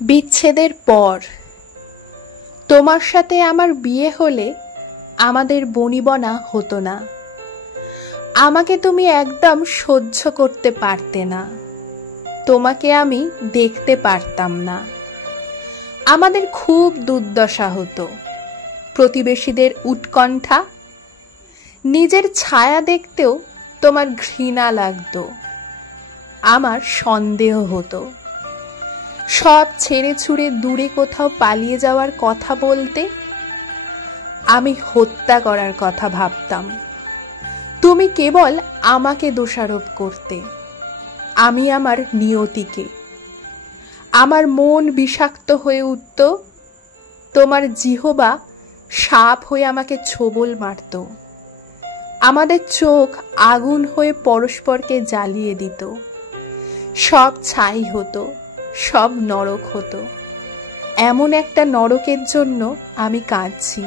বিচ্ছেদের পর তোমার সাথে আমার বিয়ে হলে আমাদের বনিবনা হতো না। আমাকে তুমি একদম সহ্য করতে পারতে না। তোমাকে আমি দেখতে পারতাম না। আমাদের খুব দুর্দশা হতো। প্রতিবেশীদের উৎকণ্ঠা, নিজের ছায়া দেখতেও তোমার ঘৃণা লাগতো। আমার সন্দেহ হতো। সব ছেড়ে ছুড়ে দূরে কোথাও পালিয়ে যাওয়ার কথা বলতে। আমি হত্যা করার কথা ভাবতাম। তুমি কেবল আমাকে দোষারোপ করতে, আমি আমার নিয়তিকে। আমার মন বিষাক্ত হয়ে উঠত। তোমার জিহবা সাপ হয়ে আমাকে ছোবল মারত। আমাদের চোখ আগুন হয়ে পরস্পরকে জ্বালিয়ে দিত। সব ছাই হতো, সব নরক হতো। এমন একটা নরকের জন্য আমি কাঁদছি।